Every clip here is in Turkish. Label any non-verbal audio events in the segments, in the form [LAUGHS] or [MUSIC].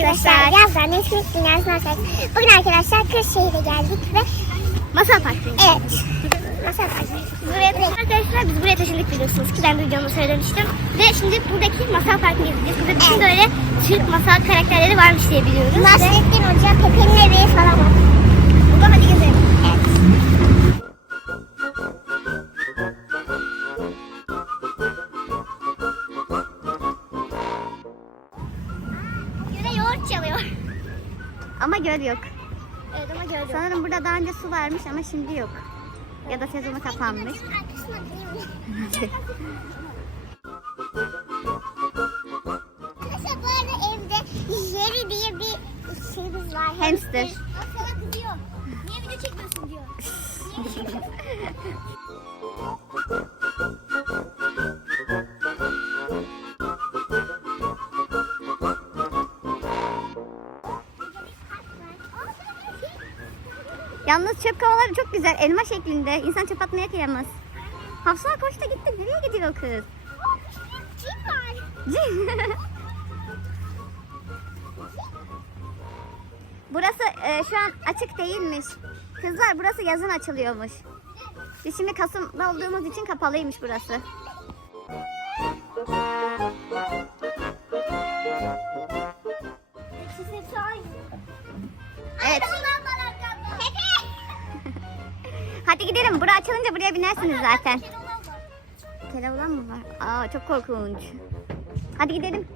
arkadaşlar. Yazlar Nesmiş Dünyası'na arkadaşlar. Bugün arkadaşlar Kırşehir'e geldik ve Masal Parkı'ndayız. Evet. Masal Parkı. Buraya arkadaşlar biz buraya taşındık biliyorsunuz ki ben de videomda söylemiştim. Ve şimdi buradaki Masal Parkı'na gideceğiz. Burada bütün böyle Türk masal karakterleri varmış diye biliyoruz. Nasrettin Hoca, Pepe'nin evi falan var. Burada hadi gezelim. Göl yok. Evet ama gördüm. Sanırım burada daha önce su varmış ama şimdi yok. Ya da sezonu kapanmış. [LAUGHS] Arkadaşlar bu arada evde Jerry diye bir şeyimiz var. Hamster. O Yalnız çöp kovaları çok güzel. Elma şeklinde. İnsan çöp atmaya kıyamaz. Hafsa koş da gitti. Nereye gidiyor kız? Cin var. [LAUGHS] burası e, şu an açık değilmiş. Kızlar burası yazın açılıyormuş. Biz şimdi Kasım'da olduğumuz için kapalıymış burası. Hadi gidelim. Bura açılınca buraya binersiniz zaten. Keloğlan mı var? Aa çok korkunç. Hadi gidelim.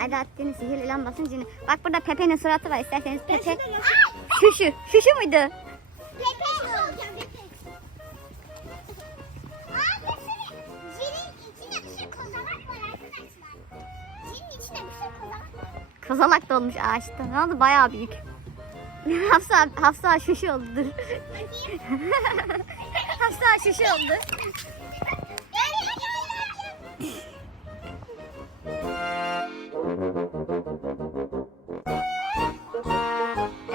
Alaaddin'in sihirli lambasının cini. Bak burada Pepe'nin suratı var. İsterseniz Pepe. şurada nasıl- Şu şu. Şu şu muydu? Pepe. Kozalak var. Kozalak da olmuş ağaçta. Ne oldu? Bayağı büyük. [LAUGHS] Hafsa, Hafsa şu şu oldu. Dur. [LAUGHS] Hafsa şu şu oldu.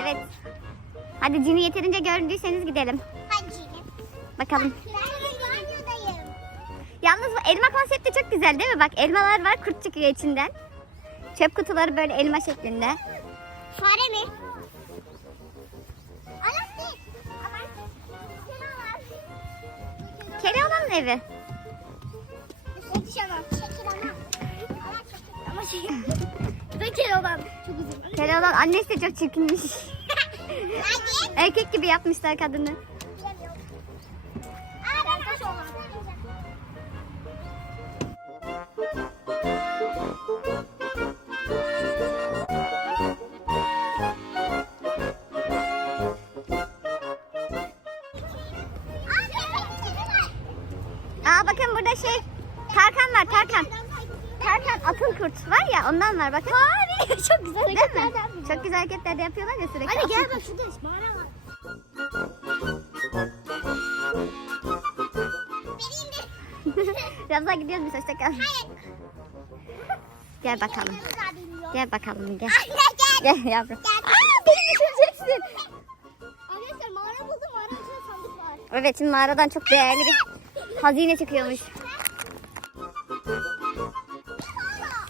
Evet. Hadi cini yeterince gördüyseniz gidelim. Hadi. Bakalım. Yalnız bu elma konsepti çok güzel değil mi? Bak elmalar var, kurt çıkıyor içinden. Çöp kutuları böyle elma şeklinde. Fare mi? Keloğlan'ın evi. Şey. [LAUGHS] Keloğlan. Keloğlan annesi de çok çirkinmiş. [LAUGHS] Erkek gibi yapmışlar kadını. Şey Tarkan var Tarkan. Tarkan atıl kurt var ya ondan var bakın. [LAUGHS] Çok güzel hareketler yapıyor. Çok güzel hareketler de yapıyorlar ya sürekli. Hadi atıl gel bak şurada mağara var. Ramza gidiyoruz biz hoşça kal. Hayır. Gel bakalım. Gel bakalım gel. Anne gel. [LAUGHS] Gel yavrum. Gel. Aa, beni düşüreceksin. Arkadaşlar mağara buldum. Mağaranın içinde sandık var. Evet şimdi mağaradan çok değerli bir hazine çıkıyormuş.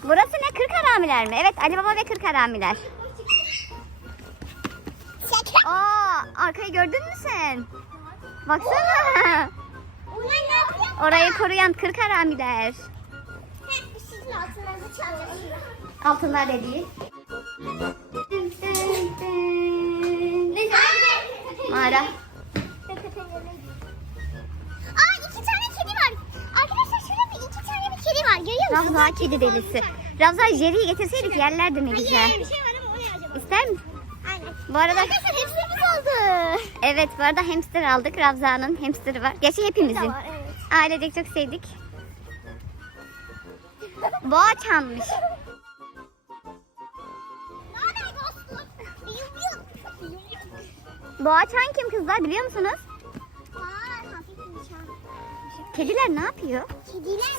Burası ne? Kırk haramiler mi? Evet Ali Baba ve Kırk haramiler. Aa arkayı gördün mü sen? Baksana. Orayı koruyan kırk haramiler. Altınlar dediği. Mağara. Aa iki tane kedi var. Arkadaşlar şurada bir iki tane bir kedi var. Görüyor musunuz? Ravza kedi delisi. Ravza Jerry'i getirseydik yerlerdi ne güzel. Hayır bir şey var ama o ne acaba? İster misin? Aynen. Bu arada Arkadaşlar hepsimiz oldu. evet bu arada hamster aldık. Ravza'nın hamsterı var. Gerçi hepimizin. Var, evet. Ailecek çok sevdik. Boğa çanmış. Ne haber dostum? Yum yum. Yum yum. Boğa çan kim kızlar biliyor musunuz? Kediler ne yapıyor? Kediler.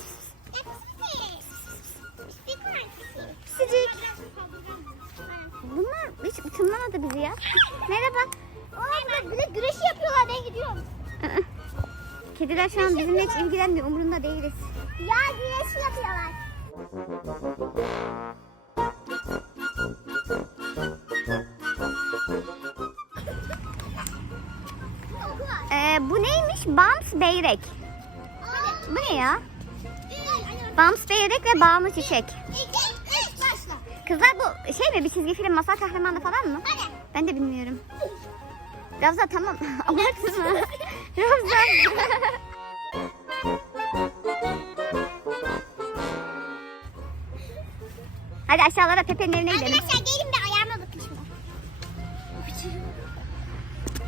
Hiç ıtınlamadı bizi ya. Merhaba. Aa burada güreş yapıyorlar ben gidiyorum. [LAUGHS] kediler şu an bizimle hiç ilgilenmiyor. Umurunda değiliz. Ya güneş yapıyorlar. [LAUGHS] Ee, bu neymiş? Bams Beyrek. Bu ne ya? Bams Beyrek ve Bağımlı Çiçek. Kızlar bu şey mi? Bir çizgi film masal kahramanı falan mı? Ben de bilmiyorum. Ravza tamam. [LAUGHS] Abartma. Ravza. Hadi aşağılara Pepe'nin evine gidelim. Arkadaşlar gelin bir ayağıma bakın şimdi.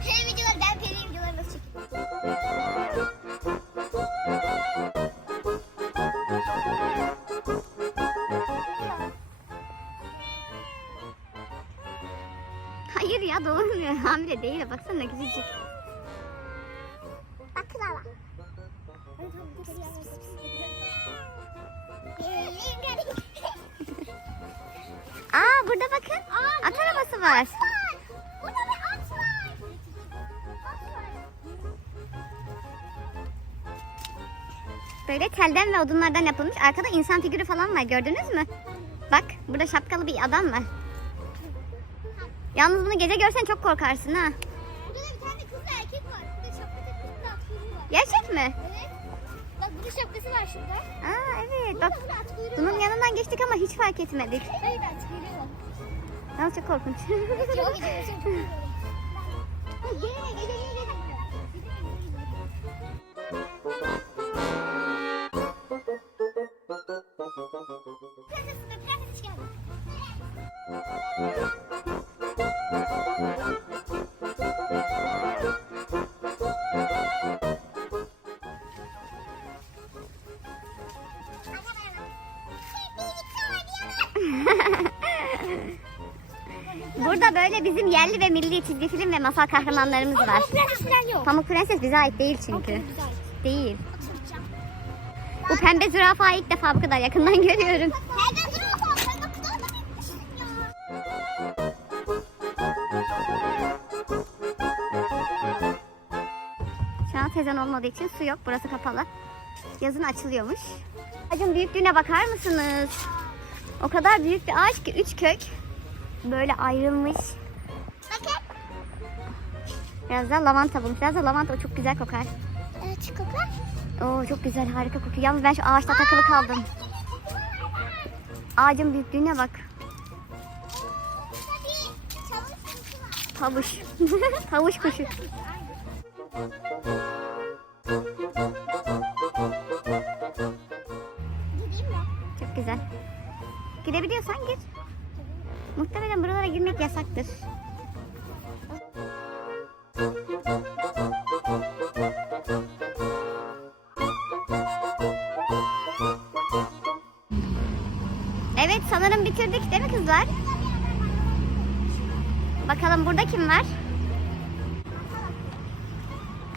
Peri videoları ben peri videoları nasıl? Ya dolanmıyor. [LAUGHS] Hamile değil. Baksana küçücük. Bak Lala. Aa burada bakın. At arabası var. Burada bir at. At var. Böyle telden ve odunlardan yapılmış. Arkada insan figürü falan var. Gördünüz mü? Bak burada şapkalı bir adam var. Yalnız bunu gece görsen çok korkarsın ha. Burada da bir tane kız erkek var. Burada şapka takılı da at kuyruğu var. Gerçek mi? Evet. Bak burada şapkası var şurada. Aa evet Burada bak. burada at kuyruğu Bunun var. yanından geçtik ama hiç fark etmedik. Hayır at kuyruğu var. Yalnız çok korkunç. Yok gece [LAUGHS] çok korkuyorum. Gelin gelin gelin. Prenses de prenses böyle bizim yerli ve milli çizgi film ve masal kahramanlarımız var. Prenses falan yok. Pamuk Prenses bize ait değil çünkü. Güzel. Değil. Oturacağım. Bu pembe zürafayı ilk defa bu kadar yakından görüyorum. Nereden duruyorsun? Sen ne kadar da bitmişsin ya. Şu an sezon olmadığı için su yok. Burası kapalı. Yazın açılıyormuş. Ağacın büyüklüğüne bakar mısınız? O kadar büyük bir ağaç ki üç kök böyle ayrılmış. Bakın. Biraz da lavanta bulmuş. Biraz da lavanta o çok güzel kokar. Evet kokar. Oo çok güzel harika kokuyor. Yalnız ben şu ağaçta takılı kaldım. Ağacın büyüklüğüne bak. Tavuş. Tavuş [LAUGHS] kuşu. Çok güzel. Girebiliyorsan gir. Muhtemelen buralara girmek yasaktır. Evet sanırım bitirdik değil mi kızlar? Bakalım burada kim var?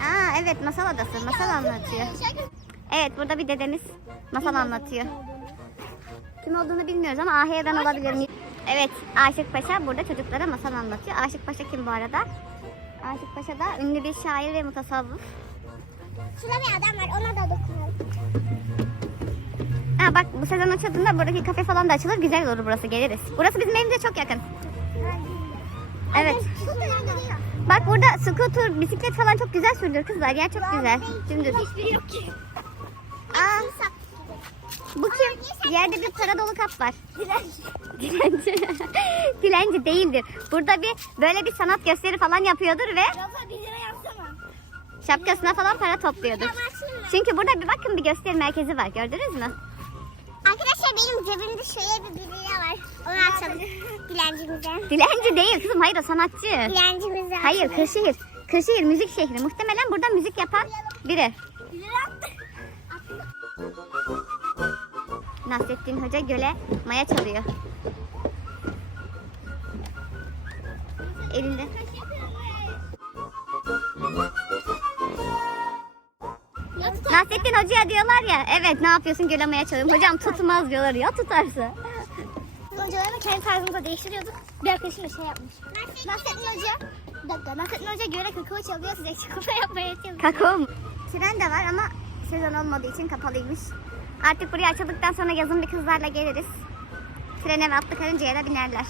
Aa evet masal adası. Masal anlatıyor. Evet burada bir dedemiz masal anlatıyor. Kim olduğunu bilmiyoruz ama Ahir'den olabilir mi? Evet Aşık Paşa burada çocuklara masal anlatıyor. Aşık Paşa kim bu arada? Aşık Paşa da ünlü bir şair ve mutasavvıf. Şurada bir adam var ona da dokunalım. Ha bak bu sezon açıldığında buradaki kafe falan da açılır. Güzel olur burası geliriz. Burası bizim evimize çok yakın. Evet. Bak burada scooter, bisiklet falan çok güzel sürdür kızlar. Yer çok güzel. Dümdüz. Hiçbiri yok ki. Aa, bu kim? Yerde bir para dolu kap var. Dilenci. [LAUGHS] Dilenci değildir. Burada bir böyle bir sanat gösteri falan yapıyordur ve şapkasına falan para topluyordur. Çünkü burada bir bakın bir gösteri merkezi var. Gördünüz mü? Benim cebimde şöyle bir lira var. Onu açalım. Dilencimize. Dilenci değil kızım. Hayır o sanatçı. Dilencimize Hayır açalım. Kırşehir. Kırşehir müzik şehri. Muhtemelen burada müzik yapan biri. Nasrettin Hoca göle maya çalıyor. Elinde. Nasrettin Hoca'ya diyorlar ya evet ne yapıyorsun göle maya çalıyorum. Hocam tutmaz diyorlar ya tutarsa. Öncelerimi kendi tarzımıza değiştiriyorduk. Bir arkadaşım da şey yapmış. Nasrettin Hoca. Bir dakika. Nasrettin Hoca göre kakao çalıyor size çikolata [LAUGHS] yapmaya çalışıyor. Kakao mu? tren de var ama sezon olmadığı için kapalıymış. Artık buraya açıldıktan sonra yazın bir kızlarla geliriz. Trene ve atlı karıncaya da binerler.